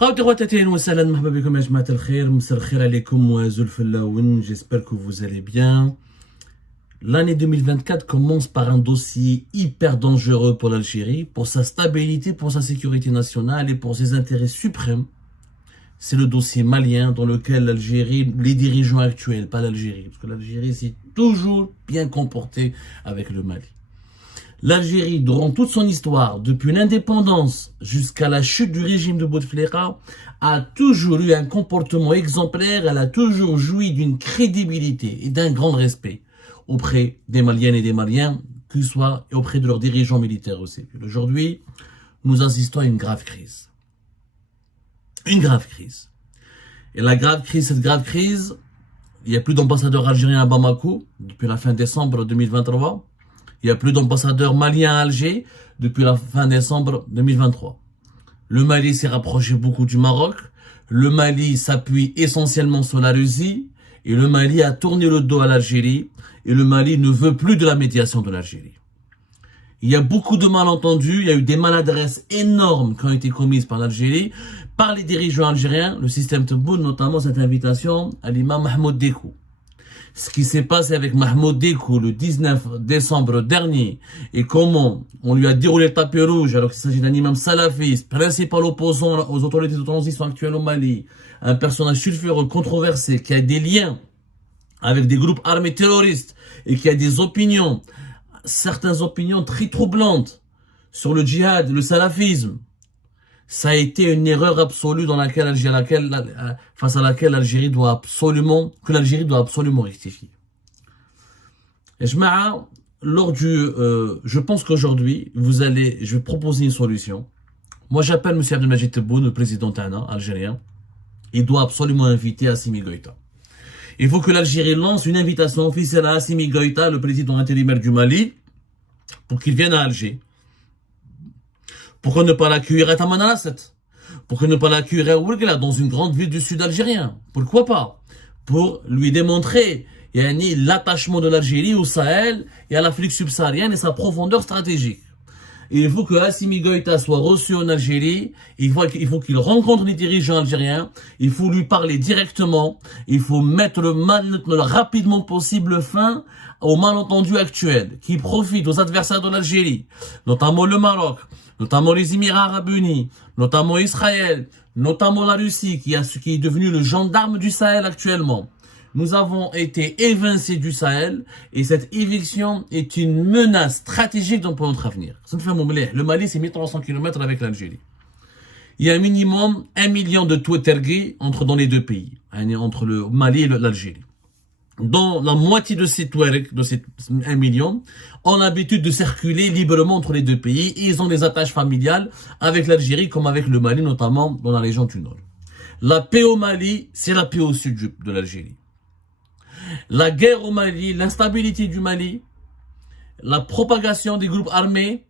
J'espère que vous allez bien. L'année 2024 commence par un dossier hyper dangereux pour l'Algérie, pour sa stabilité, pour sa sécurité nationale et pour ses intérêts suprêmes. C'est le dossier malien dans lequel l'Algérie, les dirigeants actuels, pas l'Algérie, parce que l'Algérie s'est toujours bien comportée avec le Mali. L'Algérie, durant toute son histoire, depuis l'indépendance jusqu'à la chute du régime de Bouteflika, a toujours eu un comportement exemplaire, elle a toujours joui d'une crédibilité et d'un grand respect auprès des Maliennes et des Maliens, qu'ils soient, et auprès de leurs dirigeants militaires aussi. Aujourd'hui, nous assistons à une grave crise. Une grave crise. Et la grave crise, cette grave crise, il n'y a plus d'ambassadeur algérien à Bamako depuis la fin décembre 2023. Il n'y a plus d'ambassadeur malien à Alger depuis la fin décembre 2023. Le Mali s'est rapproché beaucoup du Maroc. Le Mali s'appuie essentiellement sur la Russie. Et le Mali a tourné le dos à l'Algérie. Et le Mali ne veut plus de la médiation de l'Algérie. Il y a beaucoup de malentendus. Il y a eu des maladresses énormes qui ont été commises par l'Algérie, par les dirigeants algériens, le système Tebboune, notamment cette invitation à l'imam Mahmoud Dekou. Ce qui s'est passé avec Mahmoud Dekou le 19 décembre dernier et comment on lui a déroulé le tapis rouge alors qu'il s'agit d'un imam salafiste, principal opposant aux autorités de transition actuelles au Mali, un personnage sulfureux, controversé, qui a des liens avec des groupes armés terroristes et qui a des opinions, certaines opinions très troublantes sur le djihad, le salafisme. Ça a été une erreur absolue face à laquelle l'Algérie doit absolument rectifier. Et je pense qu'aujourd'hui, je vais proposer une solution. Moi, j'appelle M. Abdelmajid Tebboune, le président Tana, algérien. Il doit absolument inviter Assimi Goïta. Il faut que l'Algérie lance une invitation officielle à Assimi Goïta, le président intérimaire du Mali, pour qu'il vienne à Alger. Pourquoi ne pas l'accueillir à Tamanrasset? Pourquoi ne pas l'accueillir à Ouargla, dans une grande ville du sud algérien? Pourquoi pas? Pour lui démontrer l'attachement de l'Algérie au Sahel et à l'Afrique subsaharienne et sa profondeur stratégique. Et il faut que Assimi Goïta soit reçu en Algérie, il faut qu'il rencontre les dirigeants algériens, il faut lui parler directement, il faut mettre le rapidement possible fin aux malentendus actuels qui profitent aux adversaires de l'Algérie, notamment le Maroc, notamment les Émirats Arabes Unis, notamment Israël, notamment la Russie qui est devenue le gendarme du Sahel actuellement. Nous avons été évincés du Sahel et cette éviction est une menace stratégique pour notre avenir. Le Mali, c'est 1300 km avec l'Algérie. Il y a un minimum 1 million de Touareg dans les deux pays, entre le Mali et l'Algérie. Dont la moitié de ces Touaregs, de ces 1 million, ont l'habitude de circuler librement entre les deux pays et ils ont des attaches familiales avec l'Algérie comme avec le Mali, notamment dans la région du Nord. La paix au Mali, c'est la paix au sud de l'Algérie. La guerre au Mali, l'instabilité du Mali, la propagation des groupes armés,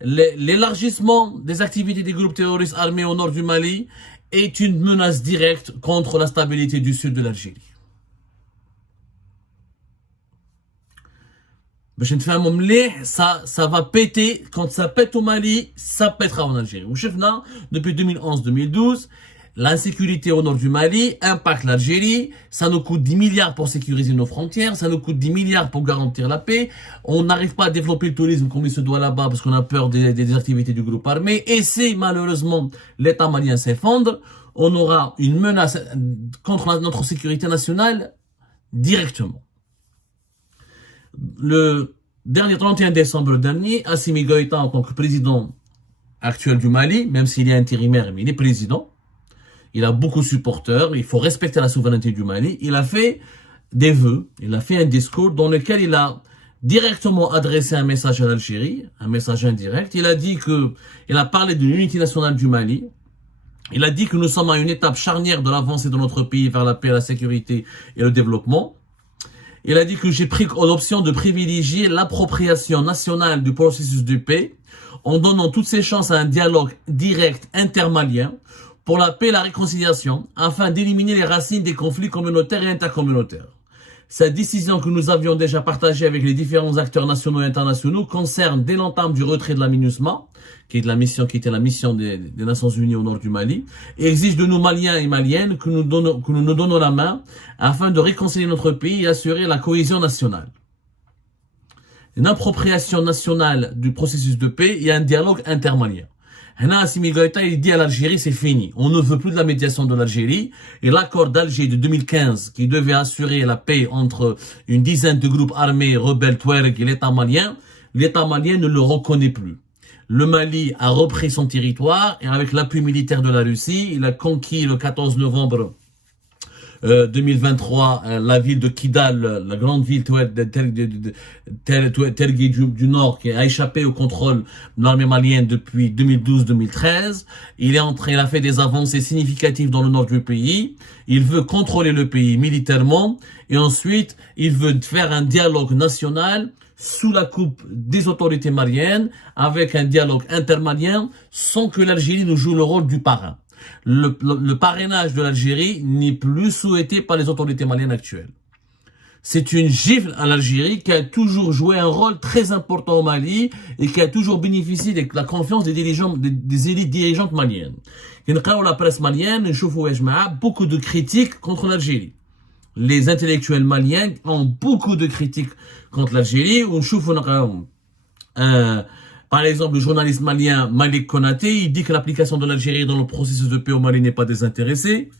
l'élargissement des activités des groupes terroristes armés au nord du Mali est une menace directe contre la stabilité du sud de l'Algérie. Ça va péter, quand ça pète au Mali, ça pètera en Algérie. Depuis 2011-2012, l'insécurité au nord du Mali impacte l'Algérie, ça nous coûte 10 milliards pour sécuriser nos frontières, ça nous coûte 10 milliards pour garantir la paix, on n'arrive pas à développer le tourisme comme il se doit là-bas parce qu'on a peur des activités du groupe armé, et si malheureusement l'État malien s'effondre, on aura une menace contre notre sécurité nationale directement. Le dernier 31 décembre dernier, Assimi Goïta, en tant que président actuel du Mali, même s'il est intérimaire, mais il est président, il a beaucoup de supporters, il faut respecter la souveraineté du Mali, il a fait des vœux, il a fait un discours dans lequel il a directement adressé un message à l'Algérie, un message indirect. Il a parlé de l'unité nationale du Mali. Il a dit que nous sommes à une étape charnière de l'avancée de notre pays vers la paix, la sécurité et le développement. Il a dit que j'ai pris l'option de privilégier l'appropriation nationale du processus de paix en donnant toutes ses chances à un dialogue direct intermalien pour la paix et la réconciliation afin d'éliminer les racines des conflits communautaires et intercommunautaires. Cette décision que nous avions déjà partagée avec les différents acteurs nationaux et internationaux concerne dès l'entame du retrait de la MINUSMA, qui était la mission des Nations Unies au nord du Mali, et exige de nous Maliens et Maliennes que nous nous donnons la main afin de réconcilier notre pays et assurer la cohésion nationale. Une appropriation nationale du processus de paix et un dialogue intermalien. Hena Assimi Goïta, il dit à l'Algérie, c'est fini. On ne veut plus de la médiation de l'Algérie. Et l'accord d'Alger de 2015, qui devait assurer la paix entre une dizaine de groupes armés rebelles Touareg et l'État malien ne le reconnaît plus. Le Mali a repris son territoire et avec l'appui militaire de la Russie, il a conquis le 14 novembre 2023 la ville de Kidal, la grande ville Tergui du Nord, qui a échappé au contrôle de l'armée malienne depuis 2012-2013. Il a fait des avancées significatives dans le nord du pays. Il veut contrôler le pays militairement et ensuite il veut faire un dialogue national sous la coupe des autorités maliennes, avec un dialogue intermalien, sans que l'Algérie ne joue le rôle du parrain. Le parrainage de l'Algérie n'est plus souhaité par les autorités maliennes actuelles. C'est une gifle à l'Algérie qui a toujours joué un rôle très important au Mali et qui a toujours bénéficié de la confiance des élites dirigeantes maliennes. La presse malienne, beaucoup de critiques contre l'Algérie. Les intellectuels maliens ont beaucoup de critiques contre l'Algérie. Par exemple, le journaliste malien Malik Konaté, il dit que l'application de l'Algérie dans le processus de paix au Mali n'est pas désintéressée.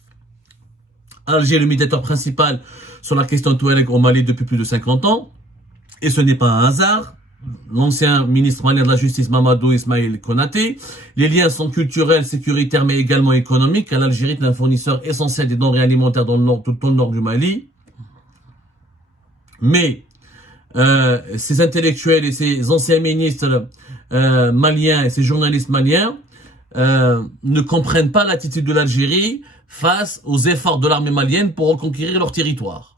Alger est le médiateur principal sur la question touareg au Mali depuis plus de 50 ans. Et ce n'est pas un hasard. L'ancien ministre malien de la Justice, Mamadou Ismail Konaté. Les liens sont culturels, sécuritaires, mais également économiques. L'Algérie est un fournisseur essentiel des denrées alimentaires dans le nord, tout le nord du Mali. Mais ces intellectuels et ces anciens ministres maliens et ces journalistes maliens ne comprennent pas l'attitude de l'Algérie face aux efforts de l'armée malienne pour reconquérir leur territoire.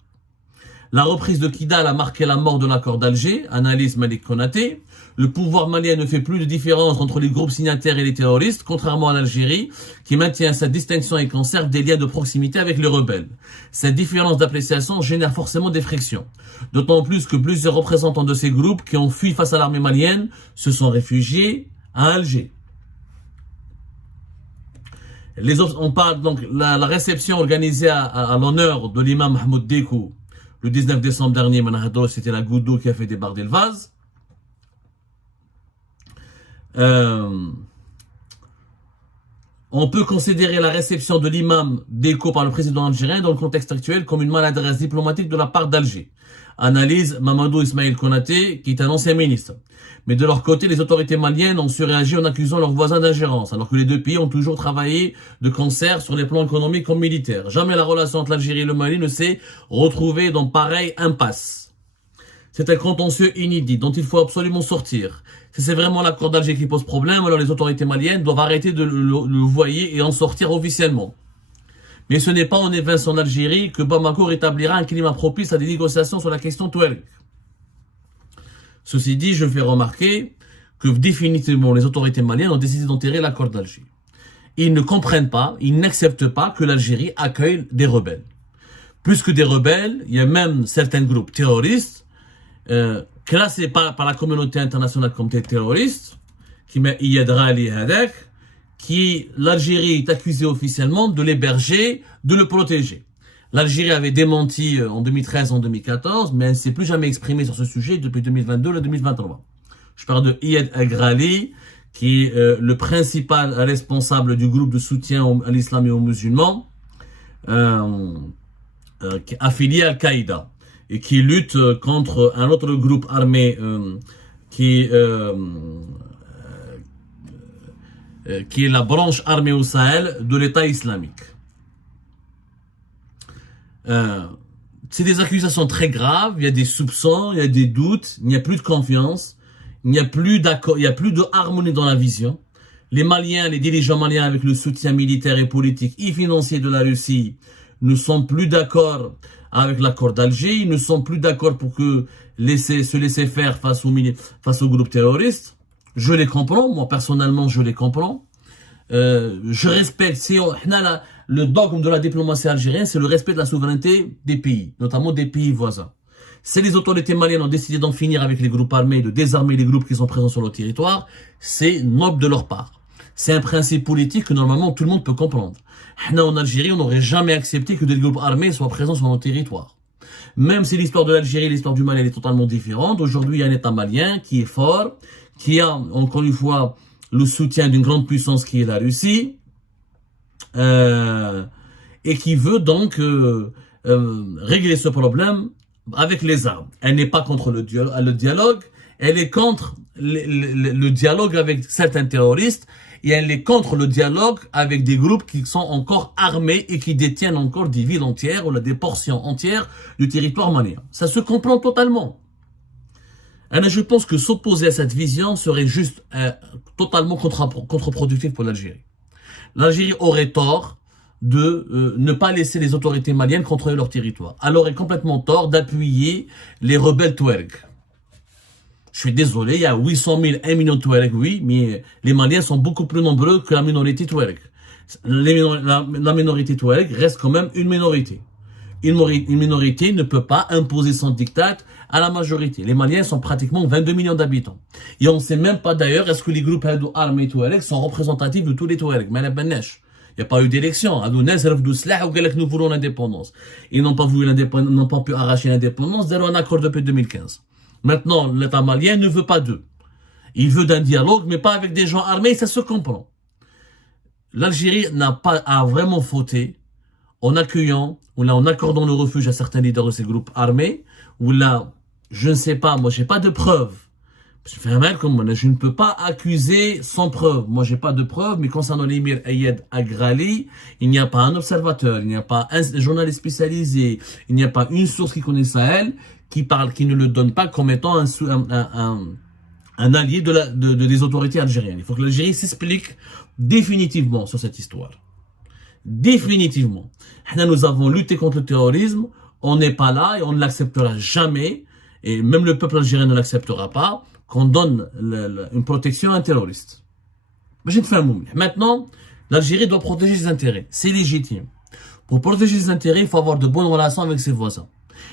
La reprise de Kidal a marqué la mort de l'accord d'Alger, analyse Malik Konaté. Le pouvoir malien ne fait plus de différence entre les groupes signataires et les terroristes, contrairement à l'Algérie, qui maintient sa distinction et conserve des liens de proximité avec les rebelles. Cette différence d'appréciation génère forcément des frictions. D'autant plus que plusieurs représentants de ces groupes qui ont fui face à l'armée malienne se sont réfugiés à Alger. On parle donc la réception organisée à l'honneur de l'imam Mahmoud Dekou le 19 décembre dernier, c'était la goutte d'eau qui a fait déborder le vase. On peut considérer la réception de l'imam Dekou par le président algérien dans le contexte actuel comme une maladresse diplomatique de la part d'Alger. Analyse Mamadou Ismail Konaté, qui est un ancien ministre. Mais de leur côté, les autorités maliennes ont surréagi en accusant leurs voisins d'ingérence, alors que les deux pays ont toujours travaillé de concert sur les plans économiques comme militaires. Jamais la relation entre l'Algérie et le Mali ne s'est retrouvée dans pareille impasse. C'est un contentieux inédit dont il faut absolument sortir. Si c'est vraiment l'accord d'Alger qui pose problème, alors les autorités maliennes doivent arrêter de le voyer et en sortir officiellement. Mais ce n'est pas en évince en Algérie que Bamako rétablira un climat propice à des négociations sur la question touareg. Ceci dit, je fais remarquer que définitivement les autorités maliennes ont décidé d'enterrer l'accord d'Alger. Ils ne comprennent pas, ils n'acceptent pas que l'Algérie accueille des rebelles. Plus que des rebelles, il y a même certains groupes terroristes classés par la communauté internationale comme des terroristes, qui met Iyadra Ali Hadek, qui l'Algérie est accusée officiellement de l'héberger, de le protéger. L'Algérie avait démenti en 2013, en 2014, mais elle ne s'est plus jamais exprimée sur ce sujet depuis 2022 et 2023. Je parle de Iyad Agrali, qui est le principal responsable du groupe de soutien à l'islam et aux musulmans, affilié à Al-Qaïda, et qui lutte contre un autre groupe armé qui est la branche armée au Sahel de l'État islamique. C'est des accusations très graves, il y a des soupçons, il y a des doutes, il n'y a plus de confiance, il n'y a plus d'accord, il n'y a plus de harmonie dans la vision. Les Maliens, les dirigeants maliens avec le soutien militaire et politique et financier de la Russie ne sont plus d'accord avec l'accord d'Alger, ils ne sont plus d'accord pour se laisser faire face au groupe terroriste. Je les comprends, moi personnellement je les comprends. Je respecte, le dogme de la diplomatie algérienne, c'est le respect de la souveraineté des pays, notamment des pays voisins. Si les autorités maliennes ont décidé d'en finir avec les groupes armés, de désarmer les groupes qui sont présents sur le territoire, c'est noble de leur part. C'est un principe politique que normalement tout le monde peut comprendre. Nous, en Algérie, on n'aurait jamais accepté que des groupes armés soient présents sur notre territoire. Même si l'histoire de l'Algérie et l'histoire du Mali elle est totalement différente, aujourd'hui il y a un État malien qui est fort, qui a encore une fois le soutien d'une grande puissance qui est la Russie, et qui veut donc régler ce problème avec les armes. Elle n'est pas contre le dialogue, elle est contre le dialogue avec certains terroristes, et elle est contre le dialogue avec des groupes qui sont encore armés et qui détiennent encore des villes entières ou des portions entières du territoire malien. Ça se comprend totalement. Et je pense que s'opposer à cette vision serait juste totalement contre-productif pour l'Algérie. L'Algérie aurait tort de ne pas laisser les autorités maliennes contrôler leur territoire. Elle aurait complètement tort d'appuyer les rebelles Touaregs. Je suis désolé, il y a 800 000, 1 million de Touaregs, oui, mais les Maliens sont beaucoup plus nombreux que la minorité Touareg. La minorité Touareg reste quand même une minorité. Une minorité ne peut pas imposer son diktat à la majorité. Les Maliens sont pratiquement 22 millions d'habitants. Et on ne sait même pas d'ailleurs est-ce que les groupes armés Touareg sont représentatifs de tous les Touaregs. Mais il n'y a pas eu d'élection. Nous voulons l'indépendance. Ils n'ont pas voulu l'indépendance, n'ont pas pu arracher l'indépendance. Ils ont un accord depuis 2015. Maintenant, l'État malien ne veut pas d'eux. Il veut d'un dialogue, mais pas avec des gens armés, ça se comprend. L'Algérie n'a pas à vraiment fauté en accueillant, ou là en accordant le refuge à certains leaders de ces groupes armés, ou là, je ne sais pas, moi j'ai pas de preuves. Je fais un mal comme moi, je ne peux pas accuser sans preuve. Moi j'ai pas de preuves, mais concernant l'émir Ayed Agrali, il n'y a pas un observateur, il n'y a pas un journaliste spécialisé, il n'y a pas une source qui connaît Sahel, qui ne le donne pas comme étant un allié des autorités algériennes. Il faut que l'Algérie s'explique définitivement sur cette histoire. Définitivement. Nous avons lutté contre le terrorisme, on n'est pas là et on ne l'acceptera jamais, et même le peuple algérien ne l'acceptera pas, qu'on donne une protection à un terroriste. Maintenant, l'Algérie doit protéger ses intérêts. C'est légitime. Pour protéger ses intérêts, il faut avoir de bonnes relations avec ses voisins.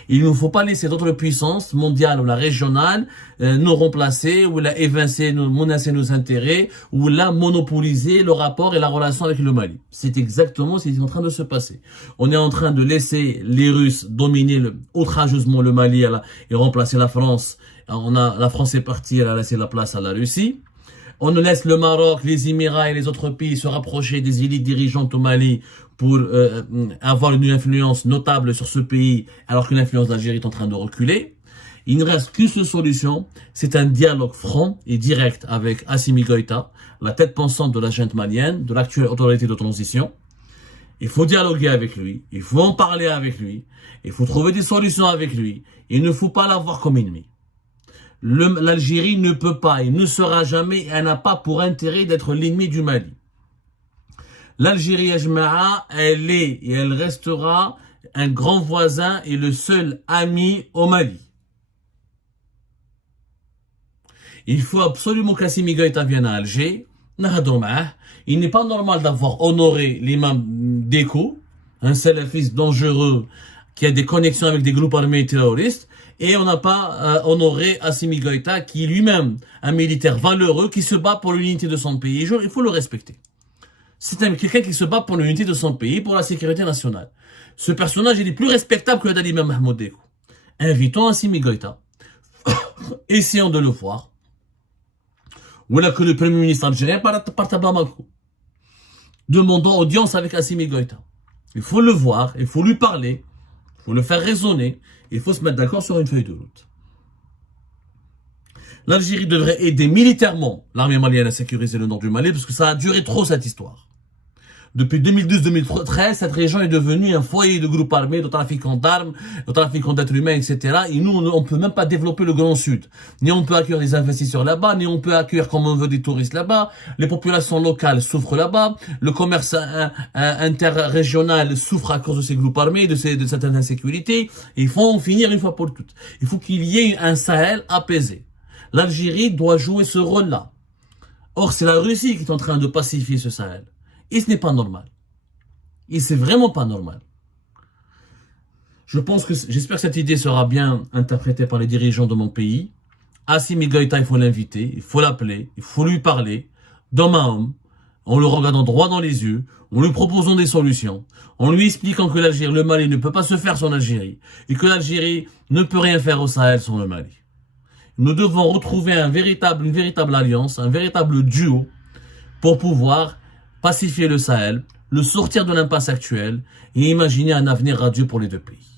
Il ne faut pas laisser d'autres puissances mondiales ou la régionale nous remplacer ou la évincer, menacer nos intérêts ou la monopoliser le rapport et la relation avec le Mali. C'est exactement ce qui est en train de se passer. On est en train de laisser les Russes dominer outrageusement le Mali et remplacer la France. La France est partie, elle a laissé la place à la Russie. On laisse le Maroc, les Émirats et les autres pays se rapprocher des élites dirigeantes au Mali pour avoir une influence notable sur ce pays, alors que l'influence d'Algérie est en train de reculer. Il ne reste qu'une seule solution, c'est un dialogue franc et direct avec Assimi Goïta, la tête pensante de la junte malienne, de l'actuelle autorité de transition. Il faut dialoguer avec lui, il faut en parler avec lui, il faut trouver des solutions avec lui. Il ne faut pas l'avoir comme ennemi. L'Algérie ne peut pas et ne sera jamais, elle n'a pas pour intérêt d'être l'ennemi du Mali. L'Algérie, elle est et elle restera un grand voisin et le seul ami au Mali. Il faut absolument qu'Assimi Goïta vienne à Alger. Il n'est pas normal d'avoir honoré l'imam Déco, un salafiste dangereux qui a des connexions avec des groupes armés terroristes, et on n'a pas honoré Assimi Goïta, qui est lui-même un militaire valeureux qui se bat pour l'unité de son pays. Il faut le respecter. C'est quelqu'un qui se bat pour l'unité de son pays, pour la sécurité nationale. Ce personnage, il est plus respectable que l'imam Mahmoud Déco. Invitons Assimi Goïta. Essayons de le voir. Ou là que le Premier ministre algérien parte à Bamako. Demandons audience avec Assimi Goïta. Il faut le voir, il faut lui parler, il faut le faire raisonner, il faut se mettre d'accord sur une feuille de route. L'Algérie devrait aider militairement l'armée malienne à sécuriser le nord du Mali, parce que ça a duré trop cette histoire. Depuis 2012-2013, cette région est devenue un foyer de groupes armés, de trafiquants d'armes, de trafiquants d'êtres humains, etc. Et nous, on ne peut même pas développer le Grand Sud. Ni on peut accueillir des investisseurs là-bas, ni on peut accueillir comme on veut des touristes là-bas. Les populations locales souffrent là-bas. Le commerce interrégional souffre à cause de ces groupes armés, de cette insécurité. Et il faut en finir une fois pour toutes. Il faut qu'il y ait un Sahel apaisé. L'Algérie doit jouer ce rôle-là. Or, c'est la Russie qui est en train de pacifier ce Sahel. Et ce n'est pas normal. Et c'est vraiment pas normal. J'espère que cette idée sera bien interprétée par les dirigeants de mon pays. Assimi Goïta, il faut l'inviter, il faut l'appeler, il faut lui parler, d'homme à homme, en le regardant droit dans les yeux, en lui proposant des solutions, en lui expliquant que l'Algérie, le Mali ne peut pas se faire sans l'Algérie, et que l'Algérie ne peut rien faire au Sahel sans le Mali. Nous devons retrouver une véritable alliance, un véritable duo, pour pouvoir pacifier le Sahel, le sortir de l'impasse actuelle, et imaginer un avenir radieux pour les deux pays.